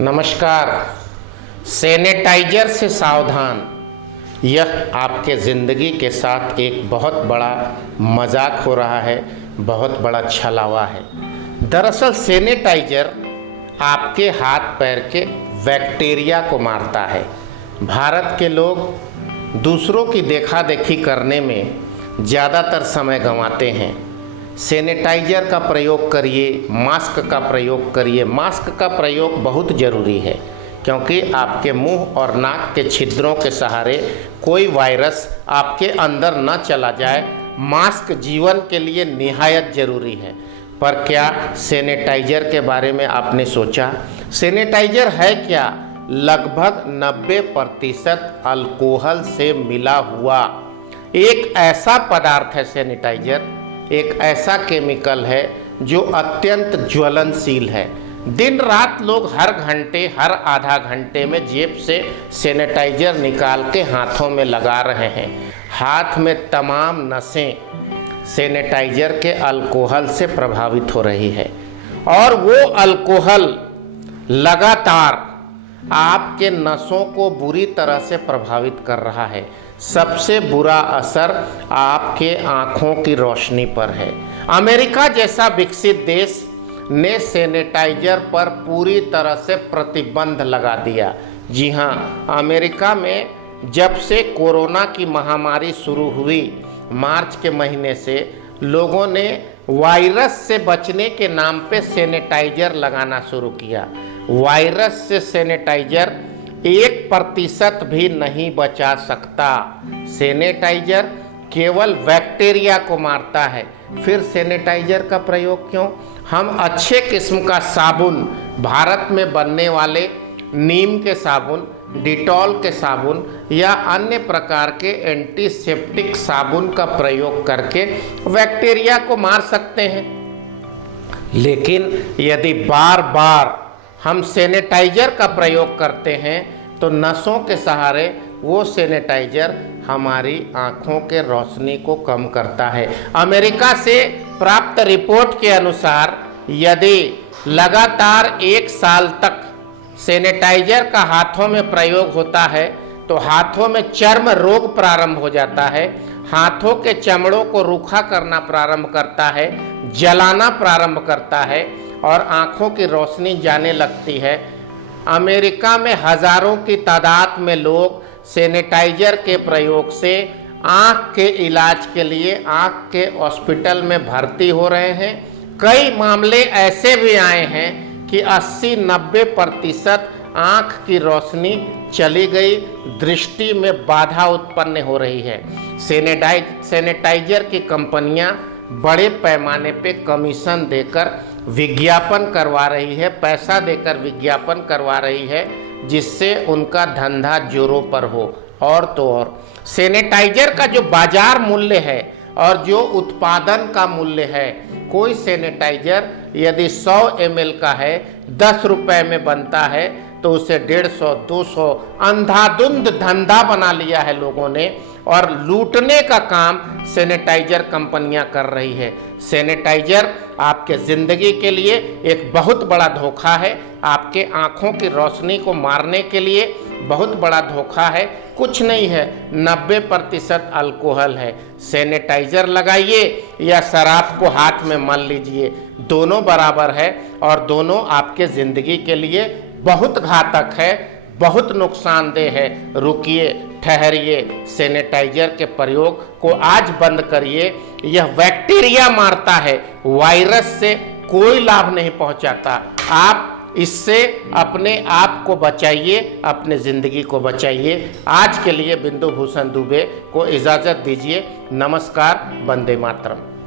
नमस्कार। सैनिटाइजर से सावधान, यह आपके ज़िंदगी के साथ एक बहुत बड़ा मजाक हो रहा है, बहुत बड़ा छलावा है। दरअसल सैनिटाइजर आपके हाथ पैर के बैक्टीरिया को मारता है। भारत के लोग दूसरों की देखा देखी करने में ज़्यादातर समय गंवाते हैं। सैनिटाइजर का प्रयोग करिए, मास्क का प्रयोग करिए। मास्क का प्रयोग बहुत ज़रूरी है क्योंकि आपके मुंह और नाक के छिद्रों के सहारे कोई वायरस आपके अंदर न चला जाए। मास्क जीवन के लिए निहायत ज़रूरी है। पर क्या सैनिटाइजर के बारे में आपने सोचा? सैनिटाइजर है क्या? लगभग 90% अल्कोहल से मिला हुआ एक ऐसा पदार्थ है। सैनिटाइजर एक ऐसा केमिकल है जो अत्यंत ज्वलनशील है। दिन रात लोग हर घंटे, हर आधा घंटे में जेब से सैनिटाइजर निकाल के हाथों में लगा रहे हैं। हाथ में तमाम नसें सैनिटाइजर के अल्कोहल से प्रभावित हो रही है और वो अल्कोहल लगातार आपके नसों को बुरी तरह से प्रभावित कर रहा है। सबसे बुरा असर आपके आँखों की रोशनी पर है। अमेरिका जैसा विकसित देश ने सैनिटाइजर पर पूरी तरह से प्रतिबंध लगा दिया। जी हाँ, अमेरिका में जब से कोरोना की महामारी शुरू हुई, मार्च के महीने से लोगों ने वायरस से बचने के नाम पे सैनिटाइजर लगाना शुरू किया। वायरस से सैनिटाइजर 1% भी नहीं बचा सकता। सैनिटाइजर केवल बैक्टीरिया को मारता है। फिर सैनिटाइजर का प्रयोग क्यों? हम अच्छे किस्म का साबुन, भारत में बनने वाले नीम के साबुन, डिटॉल के साबुन या अन्य प्रकार के एंटीसेप्टिक साबुन का प्रयोग करके बैक्टीरिया को मार सकते हैं। लेकिन यदि बार बार हम सैनिटाइजर का प्रयोग करते हैं तो नसों के सहारे वो सैनिटाइजर हमारी आँखों के रोशनी को कम करता है। अमेरिका से प्राप्त रिपोर्ट के अनुसार यदि लगातार 1 साल तक सैनिटाइजर का हाथों में प्रयोग होता है तो हाथों में चर्म रोग प्रारंभ हो जाता है। हाथों के चमड़ों को रूखा करना प्रारंभ करता है, जलाना प्रारंभ करता है और आँखों की रोशनी जाने लगती है। अमेरिका में हज़ारों की तादाद में लोग सैनिटाइजर के प्रयोग से आँख के इलाज के लिए आँख के हॉस्पिटल में भर्ती हो रहे हैं। कई मामले ऐसे भी आए हैं कि 80-90% आँख की रोशनी चली गई, दृष्टि में बाधा उत्पन्न हो रही है। सैनिटाइजर की कंपनियां बड़े पैमाने पे कमीशन देकर विज्ञापन करवा रही है, पैसा देकर विज्ञापन करवा रही है, जिससे उनका धंधा जोरों पर हो। और तो और सैनिटाइजर का जो बाजार मूल्य है और जो उत्पादन का मूल्य है, कोई सैनिटाइजर यदि 100 ml का है, 10 रुपए में बनता है तो उसे 150-200 अंधाधुंध धंधा बना लिया है लोगों ने और लूटने का काम सैनिटाइजर कंपनियां कर रही है। सैनिटाइजर आपके ज़िंदगी के लिए एक बहुत बड़ा धोखा है। आपके आँखों की रोशनी को मारने के लिए बहुत बड़ा धोखा है। कुछ नहीं है, 90% अल्कोहल है। सैनिटाइजर लगाइए या शराब को हाथ में मल लीजिए, दोनों बराबर है और दोनों आपके ज़िंदगी के लिए बहुत घातक है, बहुत नुकसानदेह है। रुकिए, ठहरिए, सैनिटाइजर के प्रयोग को आज बंद करिए। यह बैक्टीरिया मारता है, वायरस से कोई लाभ नहीं पहुंचाता। आप इससे अपने आप को बचाइए, अपने ज़िंदगी को बचाइए। आज के लिए बिंदु भूषण दुबे को इजाज़त दीजिए। नमस्कार। वंदे मातरम।